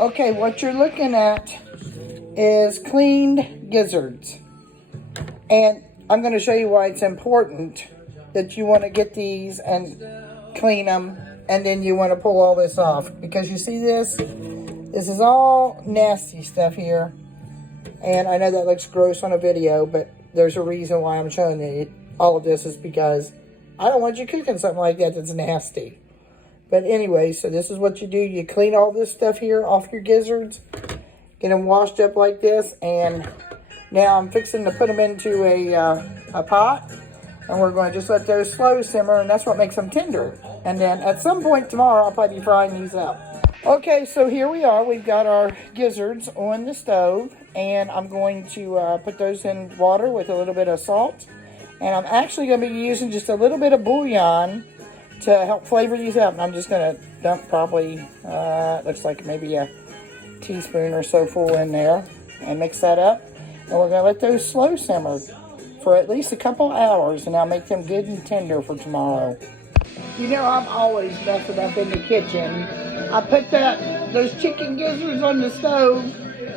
Okay, what you're looking at is cleaned gizzards. And I'm going to show you why it's important that you want to get these and clean them. And then you want to pull all this off. Because you see this? This is all nasty stuff here. And I know that looks gross on a video, but there's a reason why I'm showing you all of this is because I don't want you cooking something like that that's nasty. But anyway, so this is what you do. You clean all this stuff here off your gizzards. Get them washed up like this. And now I'm fixing to put them into a pot. And we're going to just let those slow simmer. And that's what makes them tender. And then at some point tomorrow, I'll probably be frying these up. Okay, so here we are. We've got our gizzards on the stove. And I'm going to put those in water with a little bit of salt. And I'm actually going to be using just a little bit of bouillon to help flavor these up. And I'm just going to dump probably, looks like maybe a teaspoon or so full in there. And mix that up. And we're going to let those slow simmer for at least a couple hours. And I'll make them good and tender for tomorrow. You know, I'm always messing up in the kitchen. I put those chicken gizzards on the stove.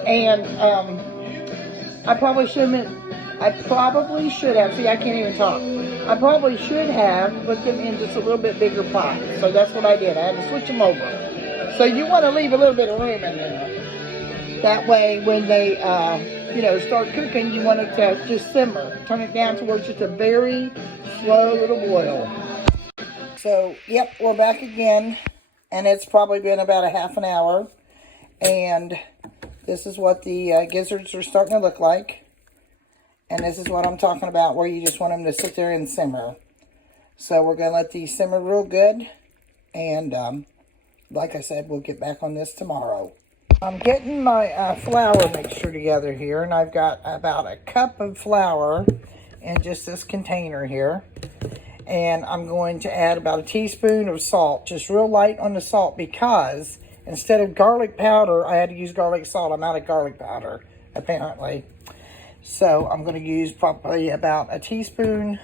And I probably should have, see, I can't even talk. I probably should have put them in just a little bit bigger pot. So that's what I did. I had to switch them over. So you want to leave a little bit of room in there. That way when they, start cooking, you want it to just simmer. Turn it down towards just a very slow little boil. So, yep, we're back again. And it's probably been about a half an hour. And this is what the gizzards are starting to look like. And this is what I'm talking about, where you just want them to sit there and simmer. So we're going to let these simmer real good. And like I said, we'll get back on this tomorrow. I'm getting my flour mixture together here. And I've got about a cup of flour in just this container here. And I'm going to add about a teaspoon of salt. Just real light on the salt because instead of garlic powder, I had to use garlic salt. I'm out of garlic powder, apparently. So I'm going to use probably about a teaspoon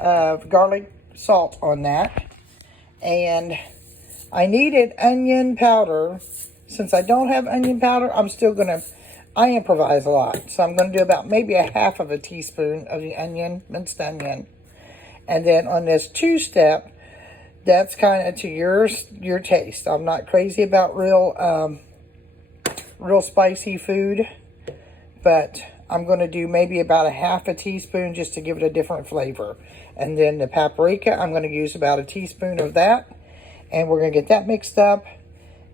of garlic salt on that. And I needed onion powder. Since I don't have onion powder, I improvise a lot. So I'm going to do about maybe a half of a teaspoon of the onion, minced onion. And then on this two-step, that's kind of to your taste. I'm not crazy about real spicy food, but I'm going to do maybe about a half a teaspoon just to give it a different flavor. And then the paprika, I'm going to use about a teaspoon of that. And we're going to get that mixed up.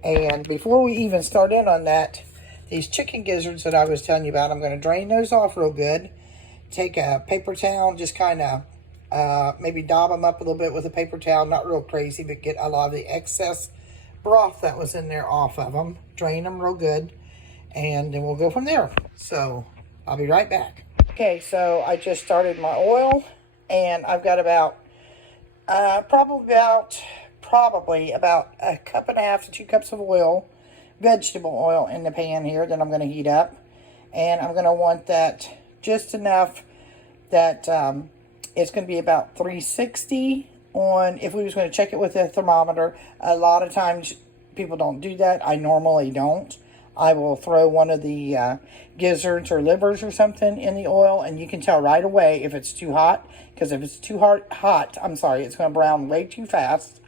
And before we even start in on that, these chicken gizzards that I was telling you about, I'm going to drain those off real good. Take a paper towel, just kind of maybe daub them up a little bit with a paper towel. Not real crazy, but get a lot of the excess broth that was in there off of them. Drain them real good. And then we'll go from there. So I'll be right back. Okay, so I just started my oil, and I've got about probably about a cup and a half to 2 cups of oil, vegetable oil in the pan here that I'm going to heat up. And I'm going to want that just enough that it's going to be about 360 on, if we was going to check it with a thermometer. A lot of times people don't do that. I normally don't. I will throw one of the gizzards or livers or something in the oil, and you can tell right away if it's too hot, because if it's too hot, it's going to brown way too fast.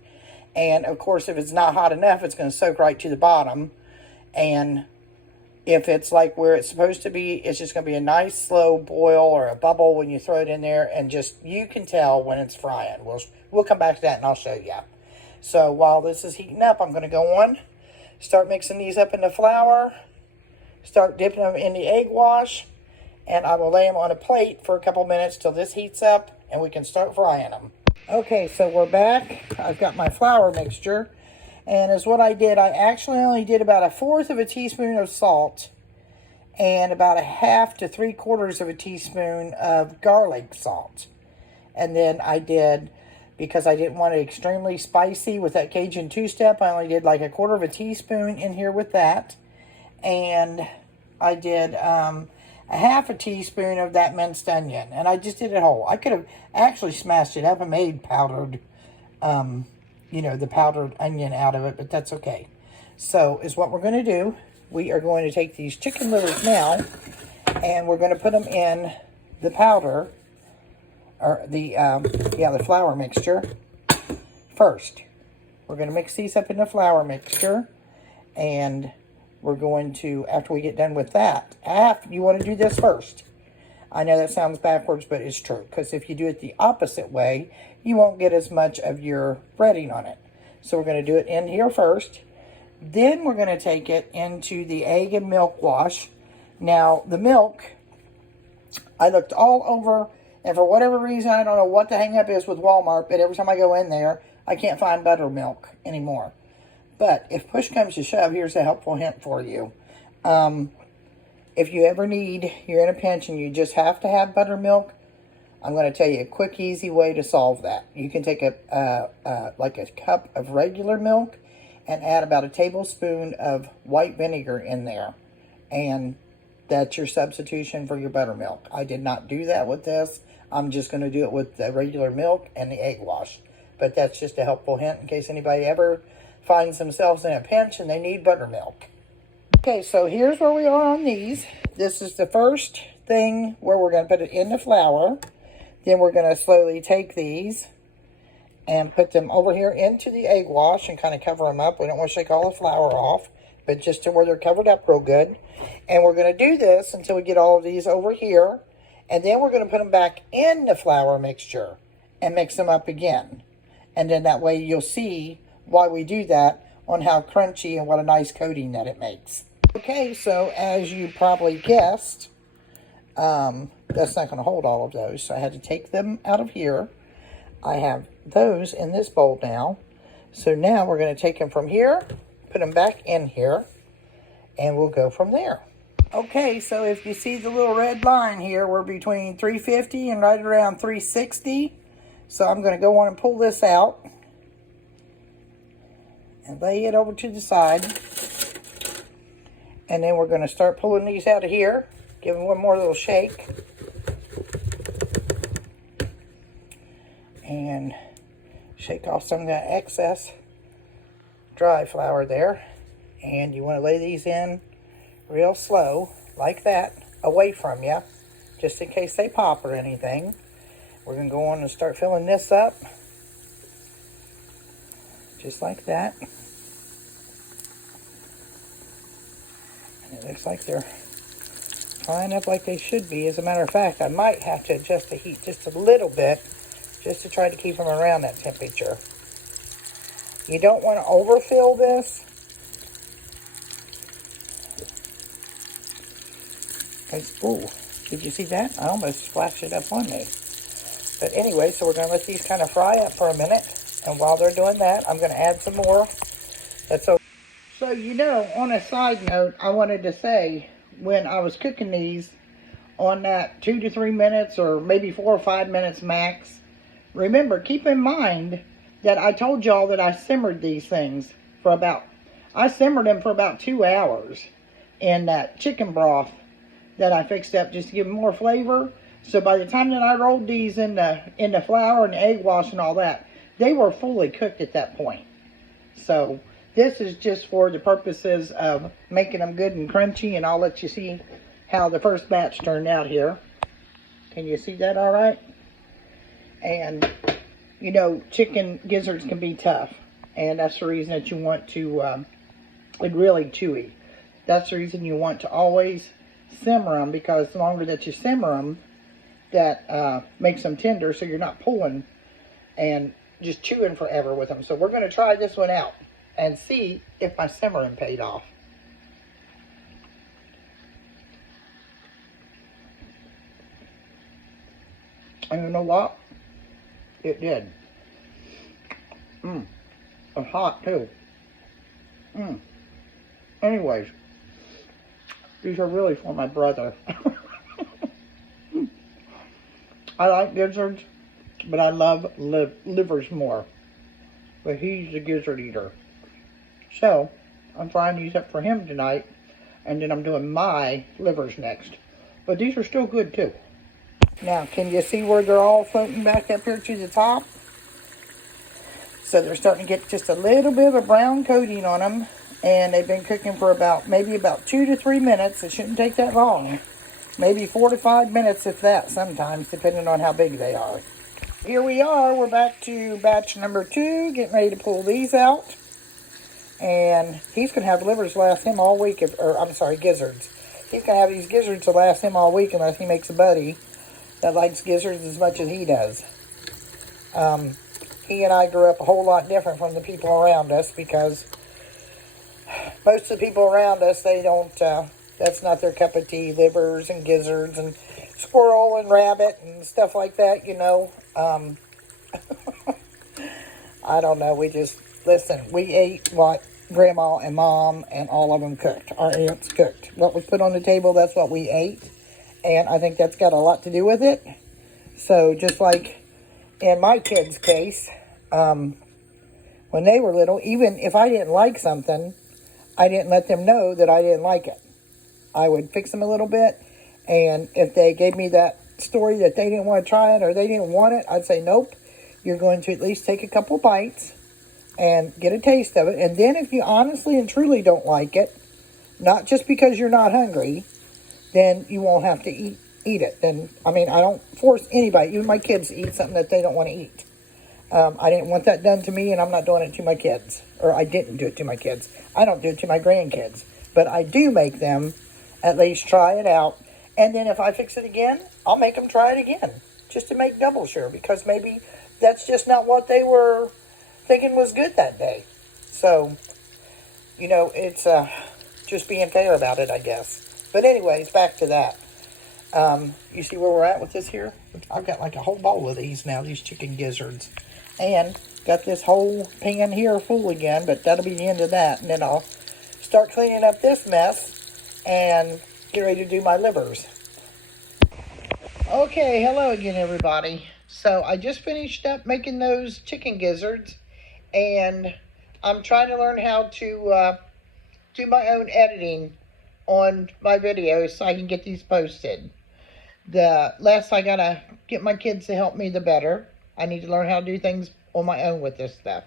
And of course, if it's not hot enough, it's going to soak right to the bottom. And if it's like where it's supposed to be, it's just going to be a nice slow boil or a bubble when you throw it in there, and just you can tell when it's frying. We'll come back to that and I'll show you. So while this is heating up, I'm going to go on. Start mixing these up in the flour. Start dipping them in the egg wash. And I will lay them on a plate for a couple minutes till this heats up and we can start frying them. Okay, so we're back. I've got my flour mixture. And as what I did, I actually only did about 1/4 of a teaspoon of salt. And about 1/2 to 3/4 of a teaspoon of garlic salt. And then I did, because I didn't want it extremely spicy with that Cajun two-step, I only did like 1/4 of a teaspoon in here with that. And I did a 1/2 a teaspoon of that minced onion. And I just did it whole. I could have actually smashed it up and made powdered, the powdered onion out of it, but that's okay. So is what we're going to do. We are going to take these chicken livers now, and we're going to put them in the powder, or the flour mixture first. We're going to mix these up in the flour mixture, and we're going to, after we get done with that, you want to do this first. I know that sounds backwards, but it's true, because if you do it the opposite way, you won't get as much of your breading on it. So we're going to do it in here first. Then we're going to take it into the egg and milk wash. Now, the milk, I looked all over, and for whatever reason, I don't know what the hang up is with Walmart, but every time I go in there, I can't find buttermilk anymore. But if push comes to shove, here's a helpful hint for you. If you ever need, you're in a pinch and you just have to have buttermilk, I'm going to tell you a quick, easy way to solve that. You can take like a cup of regular milk and add about a tablespoon of white vinegar in there. And that's your substitution for your buttermilk. I did not do that with this. I'm just going to do it with the regular milk and the egg wash. But that's just a helpful hint in case anybody ever finds themselves in a pinch and they need buttermilk. Okay, so here's where we are on these. This is the first thing where we're going to put it in the flour. Then we're going to slowly take these and put them over here into the egg wash and kind of cover them up. We don't want to shake all the flour off, but just to where they're covered up real good. And we're going to do this until we get all of these over here. And then we're going to put them back in the flour mixture and mix them up again. And then that way you'll see why we do that on how crunchy and what a nice coating that it makes. Okay, so as you probably guessed, that's not going to hold all of those. So I had to take them out of here. I have those in this bowl now. So now we're going to take them from here, put them back in here, and we'll go from there. Okay, so if you see the little red line here, we're between 350 and right around 360. So I'm going to go on and pull this out and lay it over to the side. And then we're going to start pulling these out of here. Give them one more little shake. And shake off some of that excess dry flour there. And you want to lay these in real slow, like that, away from you, just in case they pop or anything. We're going to go on and start filling this up. Just like that. And it looks like they're frying up like they should be. As a matter of fact, I might have to adjust the heat just a little bit, just to try to keep them around that temperature. You don't want to overfill this. Ooh, did you see that? I almost splashed it up on me. But anyway, so we're going to let these kind of fry up for a minute. And while they're doing that, I'm going to add some more. That's okay. So, you know, on a side note, I wanted to say, when I was cooking these on that 2 to 3 minutes or maybe 4 or 5 minutes max, remember, keep in mind that I told y'all that I simmered these things for I simmered them for about 2 hours in that chicken broth that I fixed up just to give them more flavor. So by the time that I rolled these in the flour and the egg wash and all that, they were fully cooked at that point. So this is just for the purposes of making them good and crunchy, and I'll let you see how the first batch turned out here. Can you see that all right? And, you know, chicken gizzards can be tough, and that's the reason that you want to, and really chewy. That's the reason you want to always simmer them, because the longer that you simmer them, that makes them tender, so you're not pulling and just chewing forever with them. So we're going to try this one out and see if my simmering paid off. And you know what? It did. It's hot too. Anyways, these are really for my brother. I like gizzards, but I love livers more. But he's the gizzard eater. So, I'm frying these up for him tonight, and then I'm doing my livers next. But these are still good too. Now, can you see where they're all floating back up here to the top? So they're starting to get just a little bit of a brown coating on them. And they've been cooking for maybe about 2 to 3 minutes. It shouldn't take that long. Maybe 4 to 5 minutes, if that, sometimes, depending on how big they are. Here we are. We're back to batch number 2, getting ready to pull these out. And he's going to have livers last him all week. Gizzards. He's going to have these gizzards to last him all week unless he makes a buddy that likes gizzards as much as he does. He and I grew up a whole lot different from the people around us because most of the people around us, they don't, that's not their cup of tea, livers and gizzards and squirrel and rabbit and stuff like that, you know. I don't know, we ate what Grandma and Mom and all of them cooked. Our aunts cooked. What was put on the table, that's what we ate. And I think that's got a lot to do with it. So just like in my kids' case, when they were little, even if I didn't like something, I didn't let them know that I didn't like it. I would fix them a little bit, and if they gave me that story that they didn't want to try it or they didn't want it, I'd say, nope, you're going to at least take a couple bites and get a taste of it. And then if you honestly and truly don't like it, not just because you're not hungry, then you won't have to eat it. Then, I mean, I don't force anybody, even my kids, to eat something that they don't want to eat. I didn't want that done to me, and I'm not doing it to my kids. Or I didn't do it to my kids. I don't do it to my grandkids. But I do make them at least try it out. And then if I fix it again, I'll make them try it again. Just to make double sure. Because maybe that's just not what they were thinking was good that day. So, you know, it's just being fair about it, I guess. But anyways, back to that. You see where we're at with this here? I've got like a whole bowl of these now, these chicken gizzards. And got this whole pan here full again, but that'll be the end of that. And then I'll start cleaning up this mess and get ready to do my livers. Okay, hello again, everybody. So I just finished up making those chicken gizzards, and I'm trying to learn how to do my own editing on my videos so I can get these posted. The less I gotta get my kids to help me, the better. I need to learn how to do things on my own with this stuff.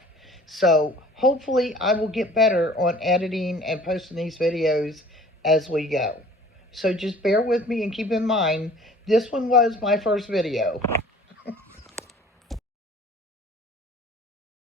So hopefully I will get better on editing and posting these videos as we go. So just bear with me and keep in mind, this one was my first video.